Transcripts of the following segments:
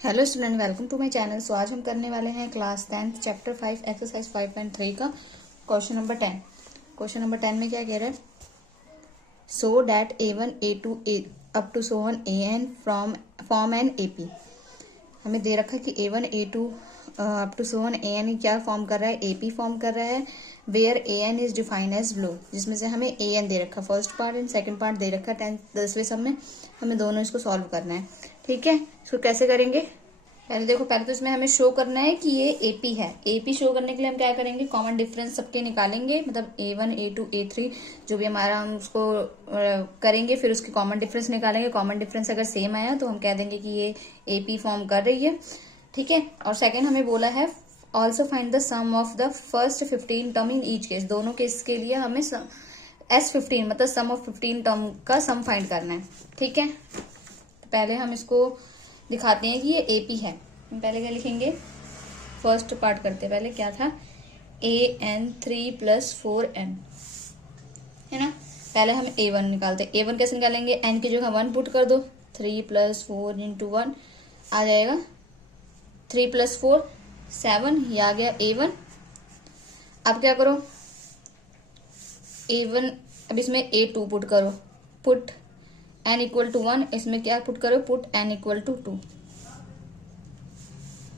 Hello student, welcome to my channel. So आज हम करने वाले हैं क्लास 10th चैप्टर 5 एक्सरसाइज 5.3 का क्वेश्चन नंबर 10। क्वेश्चन नंबर 10 में क्या कह रहा है? So that A1 A2 A up to so on AN form an AP। हमें दे रखा है कि A1 A2 up to so on AN क्या फॉर्म कर रहा है? AP फॉर्म कर रहा है। Where AN is defined as below, जिसमें से हमें AN दे रखा, first part and second part दे रखा 10वीं सब में। हमें दोनों इसको सॉल्व करना है। ठीक है, इसको कैसे करेंगे? पहले देखो, पहले तो इसमें हमें शो करना है कि ये AP है। AP शो करने के लिए हम क्या करेंगे? कॉमन डिफरेंस सबके निकालेंगे, मतलब A1 A2 A3 जो भी हमारा, हम उसको करेंगे, फिर उसके कॉमन डिफरेंस निकालेंगे। कॉमन डिफरेंस अगर सेम आया तो हम कह देंगे कि ये AP फॉर्म कर रही है। ठीक है, और सेकेंड हमें बोला है also find the sum of the first 15 term in each case. दोनों केस के लिए हमें S15 मतलब सम ऑफ 15 टर्म का सम फाइंड करना है। ठीक है, तो पहले हम इसको दिखाते हैं कि ये AP है। हम पहले क्या लिखेंगे? फर्स्ट पार्ट करते हैं। पहले क्या था? AN 3 + 4N है ना। पहले हम A1 निकालते हैं। A1 कैसे निकालेंगे? N की जगह 1 पुट कर दो। 3 + 4 × 1 आ जाएगा 3 + 4 7, ये आ गया A1। अब क्या करो? A1, अब इसमें A2 पुट करो। पुट N = 1, इसमें क्या पुट करो? Put N = 2।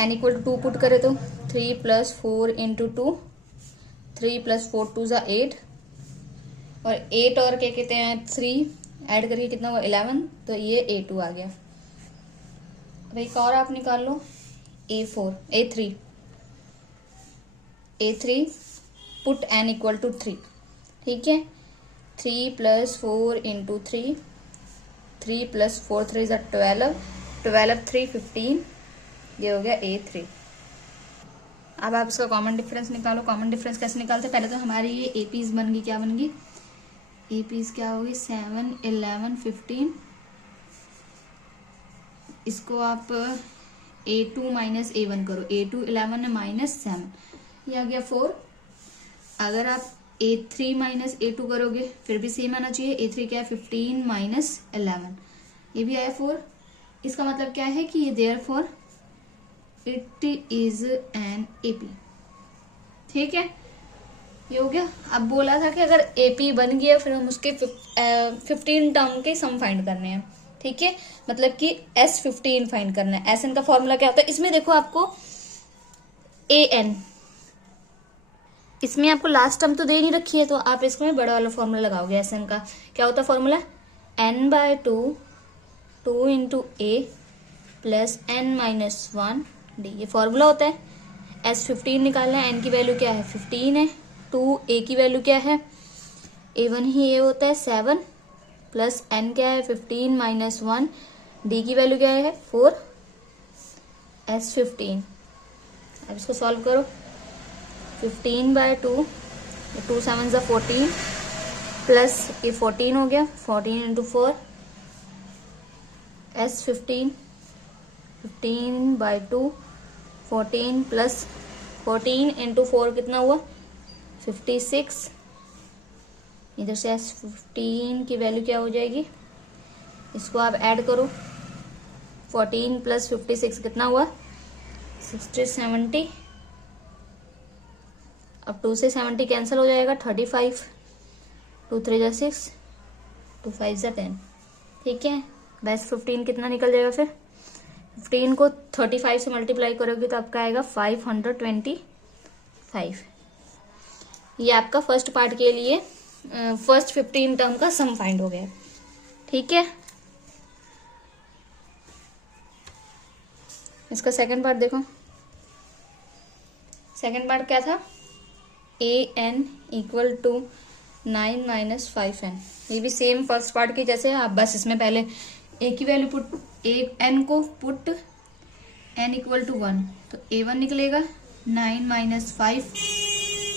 N = 2 पुट करे तो 3 + 4 × 2, 3 + 4 2 = 8, और 8 और क्या कहते हैं 3 ऐड करके कितना हुआ? 11। तो ये A2 आ गया। अब एक और आप निकाल लो, A3 पुट N = 3। ठीक है, 3 + 4 × 3, 3 + 4 3 = 12, 12 3 15, ये हो गया A3। अब आप इसका कॉमन डिफरेंस निकालो। कॉमन डिफरेंस कैसे निकालते हैं? पहले तो हमारी ये APs बन गई। क्या बन गई? APs क्या होगी? 7 11 15। इसको आप A2 - A1 करो। A2 11 -7, ये आ गया 4। अगर आप A3 - A2 करोगे फिर भी सेम आना चाहिए। A3 क्या है? 15 - 11, ये भी आया 4। इसका मतलब क्या है कि ये therefore it is an AP। ठीक है, ये हो गया। अब बोला था कि अगर AP बन गया फिर हम उसके 15 टर्म के सम फाइंड करने हैं। ठीक है, मतलब कि S15 फाइंड करना है। SN का फॉर्मूला क्या होता है? इसमें देखो, आपको AN, इसमें आपको लास्ट टर्म तो दे नहीं रखी है, तो आप इसमें बड़ा वाला फॉर्मूला लगाओगे। SN का क्या होता है formula? N/2 2 × A + N - 1 D, ये फॉर्मूला होता है। S15 निकालना है। N की वैल्यू क्या है? 15 है। 2 A की वैल्यू क्या है? A1 ही A होता है 7, प्लस N क्या है? 15 - 1, D की वैल्यू क्या है? 4। S15, अब इसको सॉल्व करो। 15/2, 2 7 = 14, प्लस ये 14 हो गया, 14 × 4, S15 15/2 14 प्लस 14 × 4 कितना हुआ? 56। इधर से S15 की वैल्यू क्या हो जाएगी? इसको आप ऐड करो। 14 + 56 कितना हुआ? 60 70। अब 2 से 70 कैंसिल हो जाएगा, 35। 2 3 = 6, 2 5 = 10। ठीक है, बस 15 कितना निकल जाएगा? फिर 15 को 35 से मल्टीप्लाई करोगे तो आपका आएगा 525। ये आपका फर्स्ट पार्ट के लिए फर्स्ट 15 टर्म का सम फाइंड हो गया। ठीक है, इसका सेकंड पार्ट देखो। सेकंड पार्ट क्या था? AN = 9 - 5N। ये भी सेम फर्स्ट पार्ट की जैसे। आप बस इसमें पहले A की वैल्यू पुट, N को पुट N = 1, तो A1 निकलेगा 9 - 5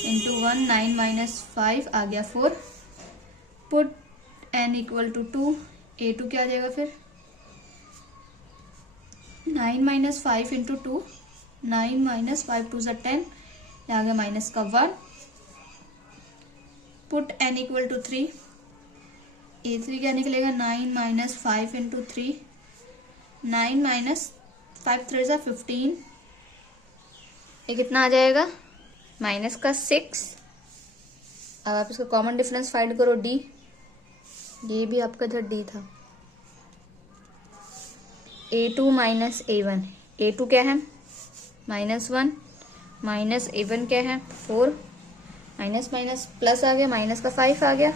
× 1, 9 - 5 आ गया 4। पुट N = 2, A2 क्या आ जाएगा फिर? 9 - 5 × 2, 9 - 5 2 = 10, आ गया माइनस का 1। पुट N = 3, A3 क्या निकलेगा? 9 - 5 × 3, 9 - 5 3 जा 15, ये कितना आ जाएगा माइनस का 6। अब आप इसका कॉमन डिफरेंस फाइंड करो डी, ये भी आपका इधर डी था। A2 माइनस A1, A2 क्या है -1 माइनस A1 क्या है 4, माइनस माइनस प्लस आ गया, माइनस का 5 आ गया।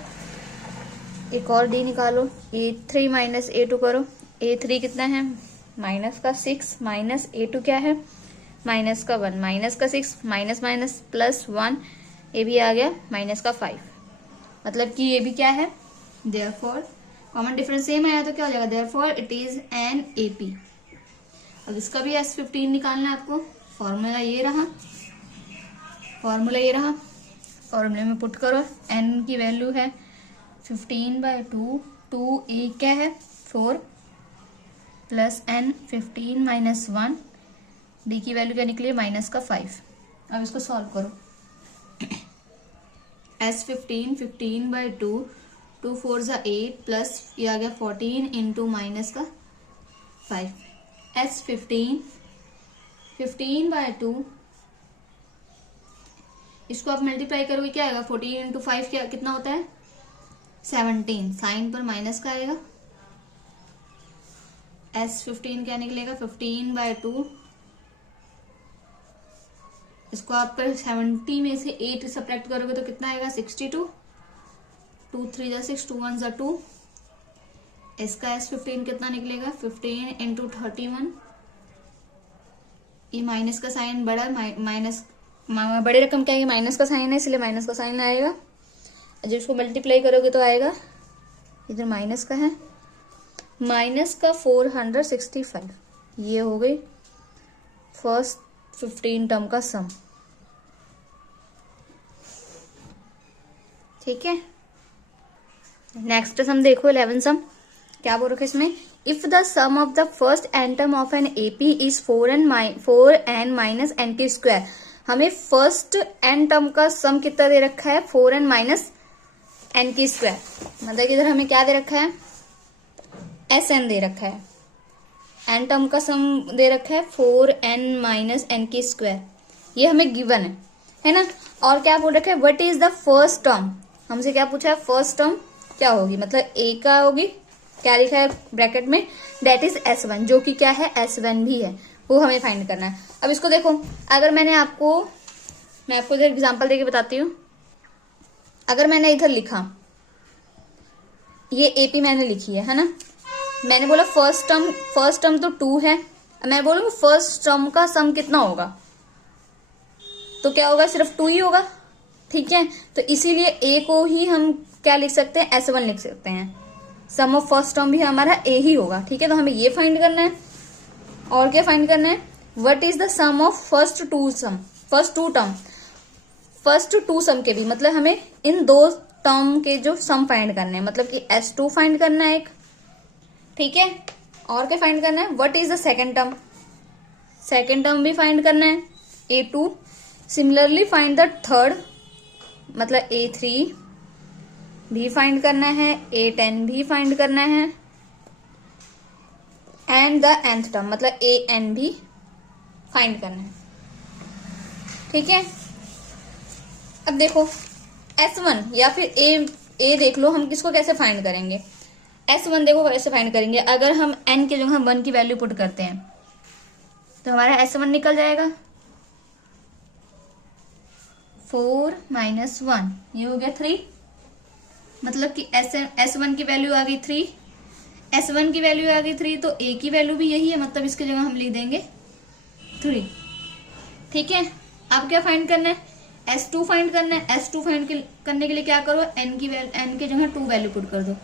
एक और डी निकालो, A3 माइनस A2 करो, A3 कितना है माइनस का 6 माइनस A2 क्या है माइनस का 1, माइनस का 6 माइनस माइनस प्लस 1, ये भी आ गया माइनस का 5। मतलब कि ये भी क्या है, देयरफॉर कॉमन डिफरेंस सेम आया तो क्या हो जाएगा, therefore it is an AP। अब इसका भी S15 निकालना है आपको। फॉर्मूला ये रहा, फॉर्मूले में पुट करो। n की वैल्यू है 15/2, 2a क्या है 4 प्लस n 15 माइनस 1, d की वैल्यू क्या निकली माइनस का 5। अब इसको सॉल्व करो। S15 15/2, 2 4 जा 8 प्लस ये आ गया 14 इंटू माइनस का 5। S15 15/2, इसको आप मल्टीप्लाई करोगे क्या आएगा 14 इंटू 5 क्या कितना होता है 17, साइन पर माइनस का आएगा। S15 क्या निकलेगा 15/2, इसको आप 70 में से 8 सब्ट्रैक्ट करोगे तो कितना आएगा 62, 2 3 जा 6, 2 1 जा 2। इसका S15 कितना निकलेगा 15 इंटू 31, ये माइनस का साइन बड़ा, माइनस बड़ी रकम क्या है माइनस का साइन है इसलिए माइनस का साइन आएगा। जब इसको मल्टीप्लाई करोगे तो आएगा, इधर माइनस का है, माइनस का 465। ये हो गई फर्स्ट 15 टर्म का सम। ठीक है, नेक्स्ट सम देखो 11 सम। क्या बोल रखे इसमें, if the sum of the first n term of an AP is 4n minus n की स्क्वायर। हमें फर्स्ट n टर्म का सम कितना दे रखा है 4n माइनस n की स्क्वायर। मतलब इधर हमें क्या दे रखा है SN दे रखा है, n टर्म का सम दे रखा है 4n माइनस n की स्क्वायर, ये हमें गिवन है ना। और क्या बोल रखा है what is the first term, हमसे क्या पूछा है फर्स्ट टर्म क्या होगी, मतलब A का होगी, क्या लिखा है ब्रैकेट में दैट इज S1, जो कि क्या है S1 भी है, वो हमें फाइंड करना है। अब इसको देखो, अगर मैं आपको इधर एग्जांपल देके बताती हूँ। अगर मैंने इधर लिखा ये AP मैंने लिखी है ना, मैंने बोला फर्स्ट टर्म तो 2 है, मैं बोलूँ फर्स्ट टर्म का सम कितना होगा, तो क्या होगा सिर्फ 2 ही होगा। ठीक है, तो इसीलिए A को ही हम क्या लिख सकते हैं S1 लिख सकते हैं, सम ऑफ फर्स्ट टर्म भी हमारा A ही होगा। ठीक है, तो हमें ये फाइंड करना है। और क्या फाइंड करना है, what is the sum of first two sum के भी, मतलब हमें इन 2 टर्म के जो सम फाइंड करने हैं, मतलब कि S2 फाइंड करना है एक। ठीक है, और क्या फाइंड करना है, what is the second term भी फाइंड करना है A2। Similarly find the third, मतलब A3 भी फाइंड करना है, A10 भी फाइंड करना है, एंड द nth टर्म मतलब AN भी फाइंड करना है। ठीक है, अब देखो S1 या फिर A देख लो, हम किसको कैसे फाइंड करेंगे, S1 देखो कैसे फाइंड करेंगे। अगर हम n के जगह 1 की वैल्यू पुट करते हैं तो हमारा S1 निकल जाएगा 4 माइनस 1, ये हो गया 3, मतलब कि S1 की वैल्यू आ गई 3, S1 की वैल्यू आ गई 3, तो A की वैल्यू भी यही है, मतलब इसकी जगह हम लिख देंगे 3। ठीक है, अब क्या फाइंड करना है, S2 फाइंड करना है। S2 फाइंड करने के लिए क्या करो, n की जगह 2 वैल्यू पुट कर दो,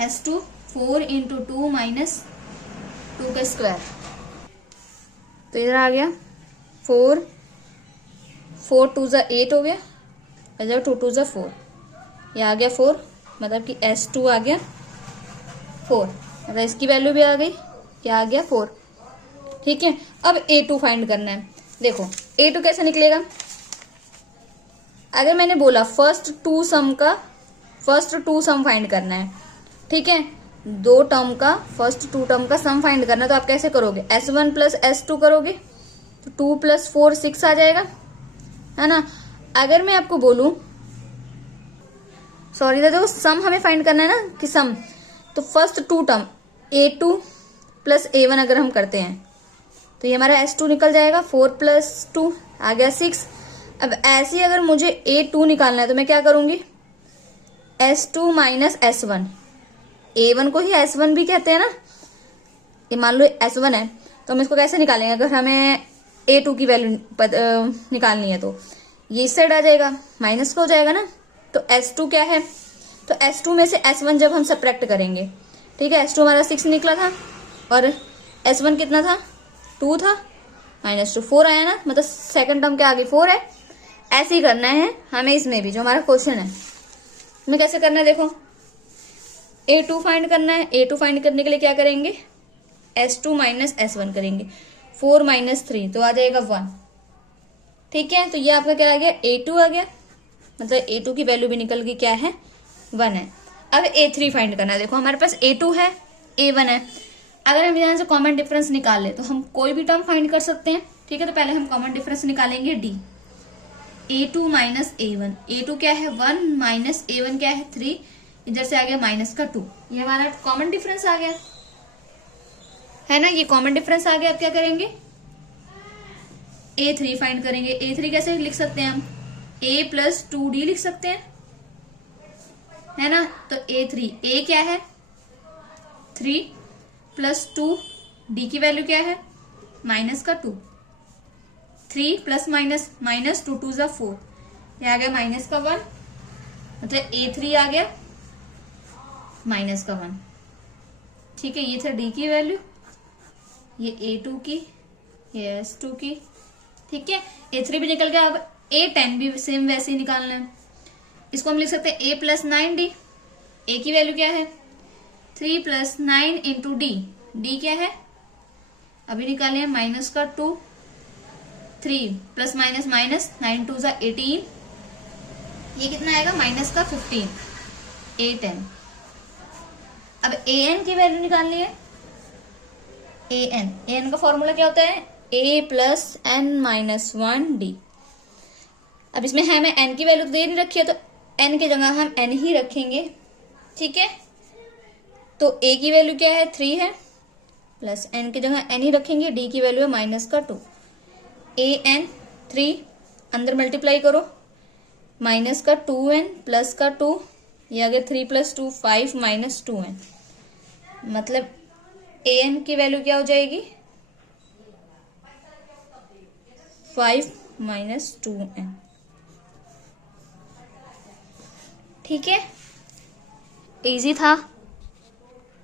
S2 4 इंटू 2 माइनस 2 का स्क्वायर, तो इधर आ गया 4 2 जा 8 हो गया, इधर 2 2 जा 4, ये आ गया 4, मतलब कि S2 आ गया 4, मतलब इसकी वैल्यू भी आ गई, क्या आ गया 4। ठीक है, अब A2 फाइंड करना है। देखो A2 कैसे निकलेगा, अगर मैंने बोला फर्स्ट टू सम फाइंड करना है, ठीक है, दो टर्म का, फर्स्ट टू टर्म का सम फाइंड करना, तो आप कैसे करोगे, S1 प्लस S2 करोगे तो 2 प्लस 4 6 आ जाएगा, है ना। अगर मैं आपको बोलूं, सॉरी देखो सम हमें फाइंड करना है ना कि सम, तो first to term A2 plus A1 अगर हम करते हैं तो ये हमारा S2 निकल जाएगा, 4 प्लस 2 आ गया 6। अब ऐसे ही अगर मुझे A2 निकालना है तो मैं क्या करूंगी, S2 माइनस S1, A1 को ही S1 भी कहते हैं ना, ये मान लो S1 है तो हम इसको कैसे निकालेंगे, अगर हमें A2 की वैल्यू निकालनी है तो ये इस साइड आ जाएगा, माइनस का हो जाएगा ना। तो S2 क्या है, तो S2 में से S1 जब हम सब्ट्रैक्ट करेंगे, ठीक है, S2 हमारा 6 निकला था और S1 कितना था, 2 था, -2 4 आया ना, मतलब सेकंड टर्म के आगे 4 है। ऐसे ही करना है हमें इसमें भी, जो हमारा क्वेश्चन है हमें कैसे करना है, देखो A2 फाइंड करना है। A2 फाइंड करने के लिए क्या करेंगे, S2 माइनस S1 करेंगे, 4 माइनस 3 तो आ जाएगा 1, ठीक है। तो ये आपका क्या आ गया, A2 आ गया, मतलब A2 की वैल्यू भी निकल गई, क्या है, 1 है। अब A3 फाइंड करना है, देखो हमारे पास A2 है, A1 है, अगर हम यहाँ से कॉमन डिफरेंस निकाल ले तो हम कोई भी टर्म फाइंड कर सकते हैं, ठीक है। तो पहले हम कॉमन डिफरेंस निकालेंगे D, A2 minus A1, A2 क्या है 1 माइनस A1 क्या है 3, इधर से आ गया माइनस का 2, ये हमारा कॉमन डिफरेंस आ गया, है ना, ये कॉमन डिफरेंस आ गया। अब क्या करेंगे, A3 फाइंड करेंगे। A3 कैसे लिख सकते हैं हम, A प्लस 2D लिख सकते हैं, है ना। तो A3, A क्या है 3 प्लस 2, D की वैल्यू क्या है माइनस का 2, 3 प्लस माइनस माइनस 2 2 जा 4, ये आ गया माइनस का 1, मतलब A3 आ गया माइनस का 1, ठीक है। ये था D की वैल्यू, ये A2 की, ये S2 की, ठीक है। A3 भी निकल गया। अब A10 भी सेम वैसे ही निकालना है, इसको हम लिख सकते हैं A प्लस 9D। A की वैल्यू क्या है 3 प्लस 9 इंटू D, D क्या है अभी निकाले हैं माइनस का 2, 3 प्लस माइनस माइनस 9 2 जा 18, ये कितना आएगा माइनस का 15, A10। अब AN की वैल्यू निकालनी है, AN का फॉर्मूला क्या होता है, A plus N minus 1D। अब इसमें हमें N की वैल्यू दे नहीं रखी है तो N की जगह हम N ही रखेंगे, ठीक है। तो A की वैल्यू क्या है 3 है, प्लस N की जगह N ही रखेंगे, D की वैल्यू है माइनस का 2, AN 3 अंदर मल्टीप्लाई करो, माइनस का 2N प्लस का 2, ये आ गया 3 प्लस 2 5 माइनस 2N, मतलब AN की वैल्यू क्या हो जाएगी 5 माइनस 2N, ठीक है। इजी था।